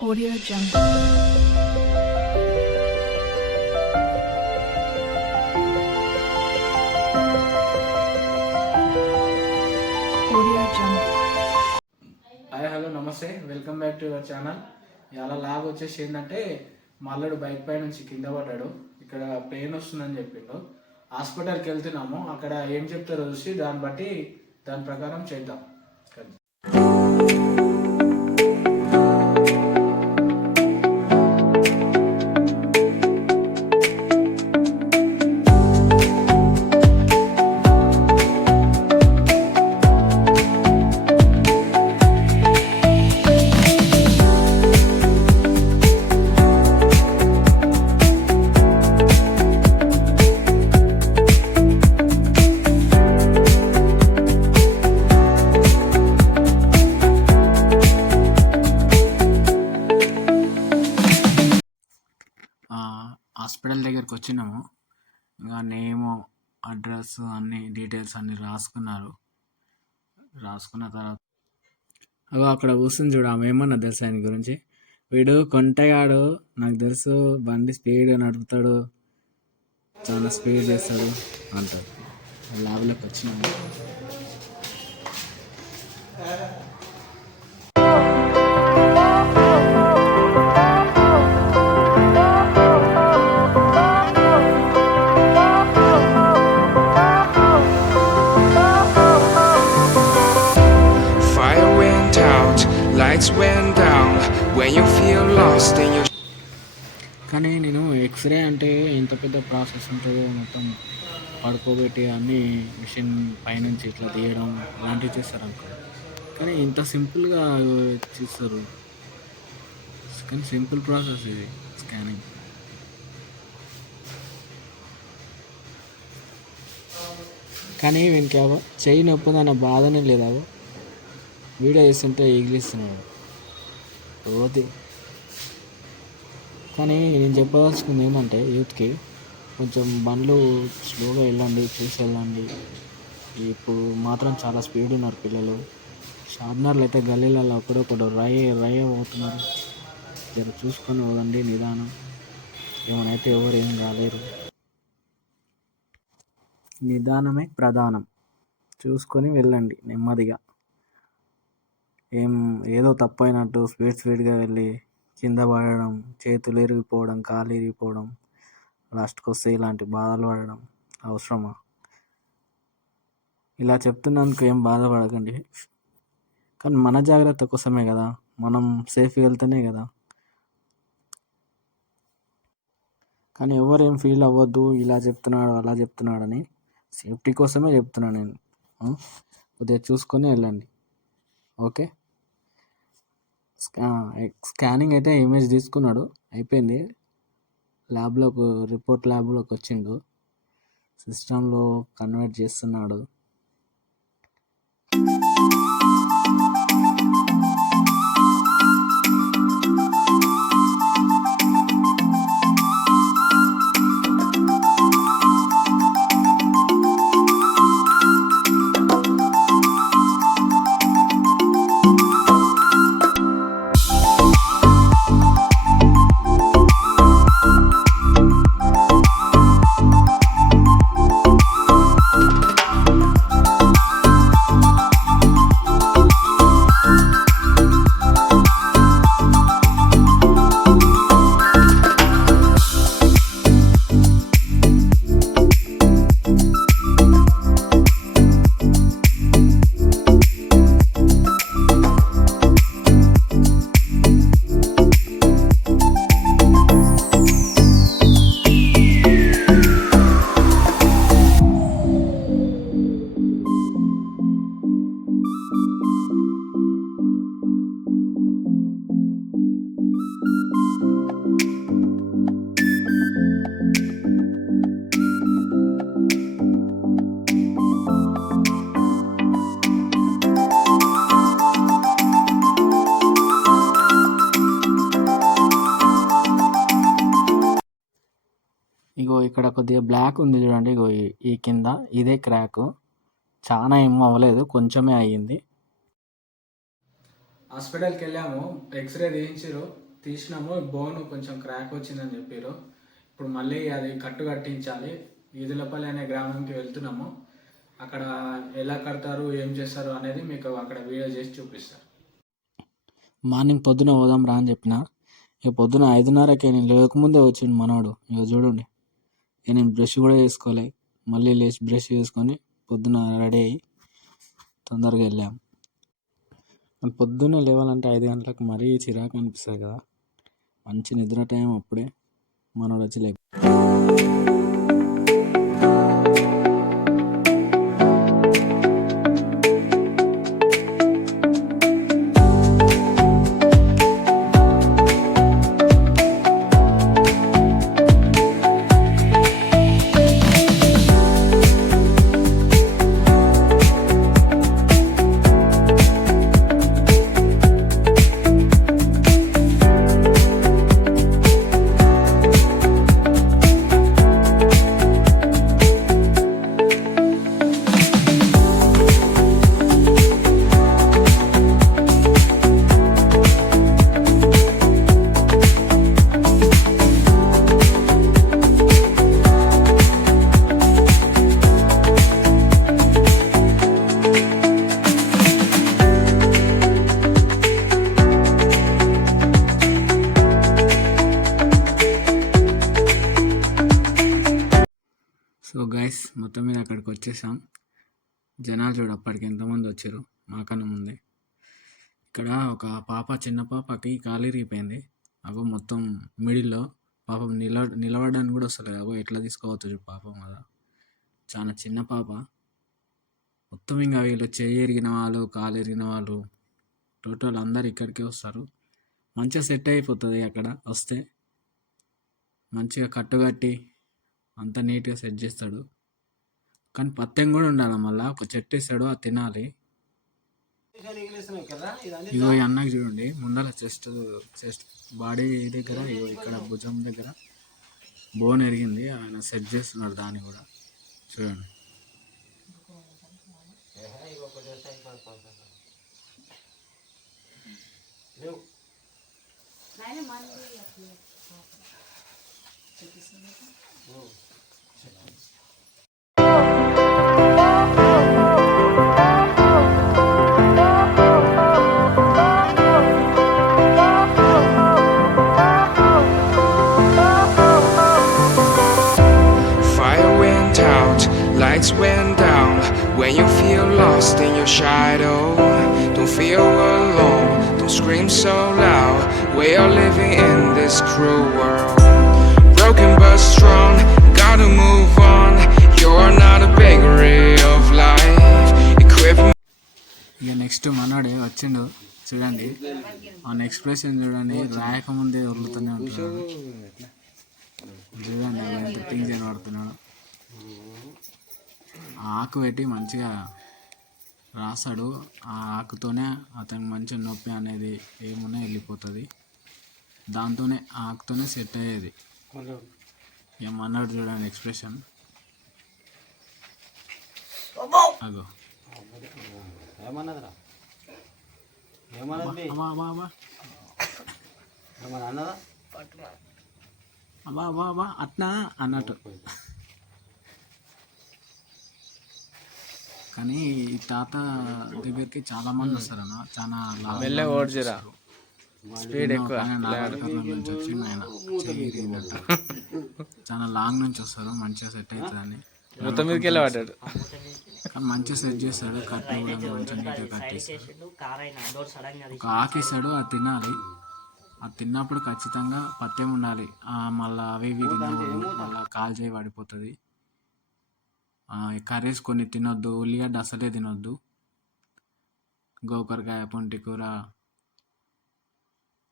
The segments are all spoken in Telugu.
Audio Jungle. Audio Jungle. Hi hello namaste. Welcome back to your channel ఇలా లాగ్ వచ్చేసి ఏంటంటే మల్లడు బైక్ పై నుంచి కింద పడ్డాడు. ఇక్కడ పెయిన్ వస్తుందని చెప్పిండు. హాస్పిటల్కి వెళ్తున్నాము. అక్కడ ఏం చెప్తారో చూసి దాన్ని బట్టి దాని ప్రకారం చేద్దాం. హాస్పిటల్ దగ్గరికి వచ్చినాము ఇంకా నేము అడ్రస్ అన్ని డీటెయిల్స్ అన్నీ రాసుకున్నారు. రాసుకున్న తర్వాత అగో అక్కడ కూర్చుని చూడు ఆమె ఏమన్నా తెలుసు ఆయన గురించి? వీడు కొంటగాడు నాకు తెలుసు బండి స్పీడ్గా నడుపుతాడు చాలా స్పీడ్ చేస్తాడు అంటాడు. ల్యాబ్లోకి వచ్చినాము lights went down. When you feel lost in your కానీ నేను ఎక్స్రే అంటే ఎంత పెద్ద ప్రాసెస్ ఉంటుందో మొత్తం పడుకోబెట్టి అన్ని మిషన్ పైనుంచి ఇట్లా తీయడం అలాంటివి చేస్తారు అనుకో కానీ ఇంత సింపుల్గా చేస్తారు. కానీ సింపుల్ ప్రాసెస్ ఇది స్కానింగ్ కానీ వీనికి అవ చెయ్యి నొప్పి బాధనే లేదా వీడియో చేస్తుంటే ఎగిలిస్తున్నాడు పోతే. కానీ నేను చెప్పదలుచుకుంది ఏంటంటే యూత్కి కొంచెం బండ్లు స్లోగా వెళ్ళండి చూసి వెళ్ళండి. ఇప్పుడు మాత్రం చాలా స్పీడ్ ఉన్నారు పిల్లలు. షార్నర్లు అయితే గల్లీలలో ఒకడొకడు రయ రయ అవుతున్నారు. జర చూసుకొని పోదండి నిదానం. ఏమైనా ఎవరు ఏం కాలేరు నిదానమే ప్రధానం. చూసుకొని వెళ్ళండి నెమ్మదిగా. ఏం ఏదో తప్పైనట్టు స్పీడ్ స్పీడ్గా వెళ్ళి కింద పడడం చేతులు ఇరిగిపోవడం కాలు ఇరిగిపోవడం లాస్ట్కి వస్తే ఇలాంటి బాధలు పడడం అవసరమా? ఇలా చెప్తున్నందుకు ఏం బాధపడకండి. కానీ మన జాగ్రత్త కోసమే కదా. మనం సేఫ్గా వెళ్తేనే కదా. కానీ ఎవరేం ఫీల్ అవ్వద్దు ఇలా చెప్తున్నాడు అలా చెప్తున్నాడని సేఫ్టీ కోసమే చెప్తున్నాను నేను. కొద్దిగా చూసుకొని వెళ్ళండి. ఓకే? స్కానింగ్ అయితే ఇమేజ్ తీసుకున్నాడు. అయిపోయింది. ల్యాబ్లోకి రిపోర్ట్ ల్యాబ్లోకి వచ్చిండు. సిస్టంలో కన్వర్ట్ చేస్తున్నాడు. ఇక్కడ కొద్దిగా బ్లాక్ ఉంది చూడండి. ఇగో ఈ- కింద ఇదే క్రాక్ చాలా ఏం అవ్వలేదు కొంచెమే అయ్యింది. హాస్పిటల్కి వెళ్ళాము ఎక్స్రే తీయించారు తీసినాము బోన్ కొంచెం క్రాక్ వచ్చిందని చెప్పారు ఇప్పుడు మళ్ళీ అది కట్టు కట్టించాలి. ఈదులపల్లి అనే గ్రామంకి వెళ్తున్నాము. అక్కడ ఎలా కడతారు ఏం చేస్తారు అనేది మీకు అక్కడ వీడియో చేసి చూపిస్తారు మార్నింగ్ పొద్దున పోదాం రా అని చెప్పిన. ఇక పొద్దున ఐదున్నరకే నేను లేకముందే వచ్చిండు మనోడు. ఇక చూడండి. నేను బ్రష్ కూడా చేసుకోలే. మళ్ళీ లేచి బ్రష్ చేసుకొని పొద్దున రెడీ అయ్యి తొందరగా వెళ్ళాం. పొద్దున్న లేవాలంటే ఐదు గంటలకు మరీ చిరాకు అనిపిస్తుంది కదా. మంచి నిద్ర టైం అప్పుడే మనోడు వచ్చి లేకపోతే వచ్చేసాం. జనాలు చూడు అప్పటికి ఎంతమంది వచ్చారు మాకన్నా ముందే. ఇక్కడ ఒక పాప చిన్న పాపకి కాలు ఇరిగిపోయింది. అగో మొత్తం మిడిల్లో పాపం నిల నిలబడడానికి కూడా వస్తలేదు. అగో ఎట్లా తీసుకోవచ్చు చూడు పాపం కదా. చాలా చిన్న పాప. మొత్తం ఇంకా వీళ్ళు చెయ్యి ఎరిగిన వాళ్ళు కాలు ఎరిగిన వాళ్ళు టోటల్ అందరు ఇక్కడికే వస్తారు. మంచిగా సెట్ అయిపోతుంది అక్కడ. వస్తే మంచిగా కట్టుకట్టి అంత నీట్గా సెట్ చేస్తాడు. కానీ పత్యం కూడా ఉండాలి మళ్ళీ? ఒక చెట్టు ఇస్తాడు అది తినాలి. ఇగో ఈ అన్నకి చూడండి. ముందర చెస్ట్ చెస్ట్ బాడీ దగ్గర ఇగో ఇక్కడ భుజం దగ్గర బోన్ ఎరిగింది. ఆయన సెట్ చేస్తున్నాడు దాన్ని కూడా. చూడండి. Fire When you feel lost in your shadow, don't feel alone, don't scream so loud. We are living in this cruel world. Broken but strong, gotta move on. You're not a bakery of life. Equip ఇక నెక్స్ట్ మనోడే వచ్చిండు చూడండి ఆ ఎక్స్ప్రెషన్ చూడండి రాయకముందే వదులుతూనే ఉంటాడు చూడండి అలా ఎంత టీజర్ పడుతున్నాడు ఆకు పెట్టి మంచిగా రాస్తాడు. ఆ ఆకుతోనే అతనికి మంచి నొప్పి అనేది ఏమున్నా వెళ్ళిపోతుంది. దాంతోనే ఆ ఆకుతోనే సెట్ అయ్యేది. మనోడు చూడండి ఎక్స్ప్రెషన్. అగో. ఏమన్నదిరా? ఏమన్నది? అబ్బా అబ్బా అబ్బా అట్నా అన్నట్టు. కానీ ఈ తాత దగ్గరికి చాలా మంది వస్తారన్న చాలా మెల్లగా ఓడ్చిరా. స్పీడ్ ఎక్కువ. నుంచి ఆయన. చాలా లాంగ్ నుంచి వస్తారు. మంచిగా సెట్ అవుతుందని మొత్తం మీదకి వెళ్ళి పడ్డాడు కానీ మంచిగా సెట్ చేస్తాడు. కూడా మంచిగా నీట్గా కట్టేస్తాడు ఒక ఆకు ఇస్తాడు అది తినాలి. అది తిన్నప్పుడు ఖచ్చితంగా పత్యం ఉండాలి. మళ్ళా అవి ఇవి తినకూడదు మళ్ళా కాలు చేయి పడిపోతుంది కర్రీస్ కొన్ని తినొద్దు ఉల్లిగడ్డ అసలే తినొద్దు. గోకరకాయ పొంటి కూర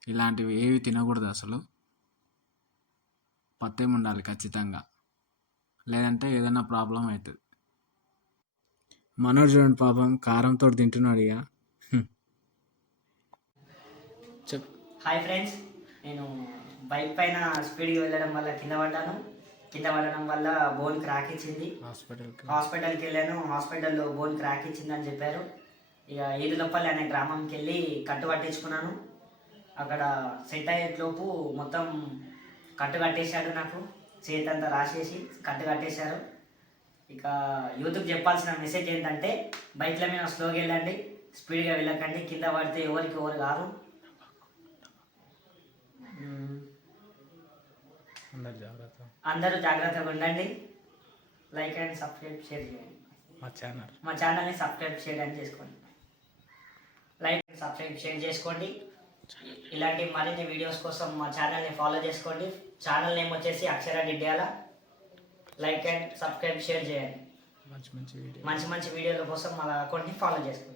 ఇలాంటివి ఏవి తినకూడదు అసలు. పత్యం ఉండాలి ఖచ్చితంగా. లేదంటే ఏదైనా ప్రాబ్లం అవుతుంది మనోడు చూడండి పాపం కారంతో తింటున్నాడు ఇక. చెప్ హాయ్ ఫ్రెండ్స్ నేను బైక్ పైన స్పీడ్గా వెళ్ళడం వల్ల కింద పడ్డాను. కింద పడడం వల్ల బోన్ క్రాక్ ఇచ్చింది హాస్పిటల్కి. వెళ్ళాను హాస్పిటల్లో బోన్ క్రాక్ ఇచ్చిందని చెప్పారు. ఇక ఈదులపల్లి అనే గ్రామంకి వెళ్ళి కట్టు పట్టించుకున్నాను అక్కడ సెట్ అయ్యేలోపు మొత్తం కట్టు కట్టేశాడు నాకు. చేతంతా రాసేసి కట్టు కట్టేశారు. ఇక యూత్కి చెప్పాల్సిన మెసేజ్ ఏంటంటే బైక్ల మీద స్లోగా వెళ్ళండి స్పీడ్గా వెళ్ళకండి కింద పడితే ఎవరికి ఎవరు కాదు. అందరు జాగ్రత్త. అందరూ జాగ్రత్తగా ఉండండి. లైక్ అండ్ సబ్స్క్రైబ్ షేర్ చేయండి. మా ఛానల్ మా ఛానల్ని సబ్స్క్రైబ్ చేయడానికి చేసుకోండి. లైక్ అండ్ సబ్స్క్రైబ్ షేర్ చేసుకోండి. ఇలాంటి మరిన్ని వీడియోస్ కోసం మా ఛానల్ని ఫాలో చేసుకోండి. ఛానల్ నేమ్ వచ్చేసి Akshara Didyala like and subscribe share చేయండి. మంచి మంచి వీడియో మంచి మంచి వీడియోల కోసం మా అకౌంట్ని ఫాలో చేసుకోండి.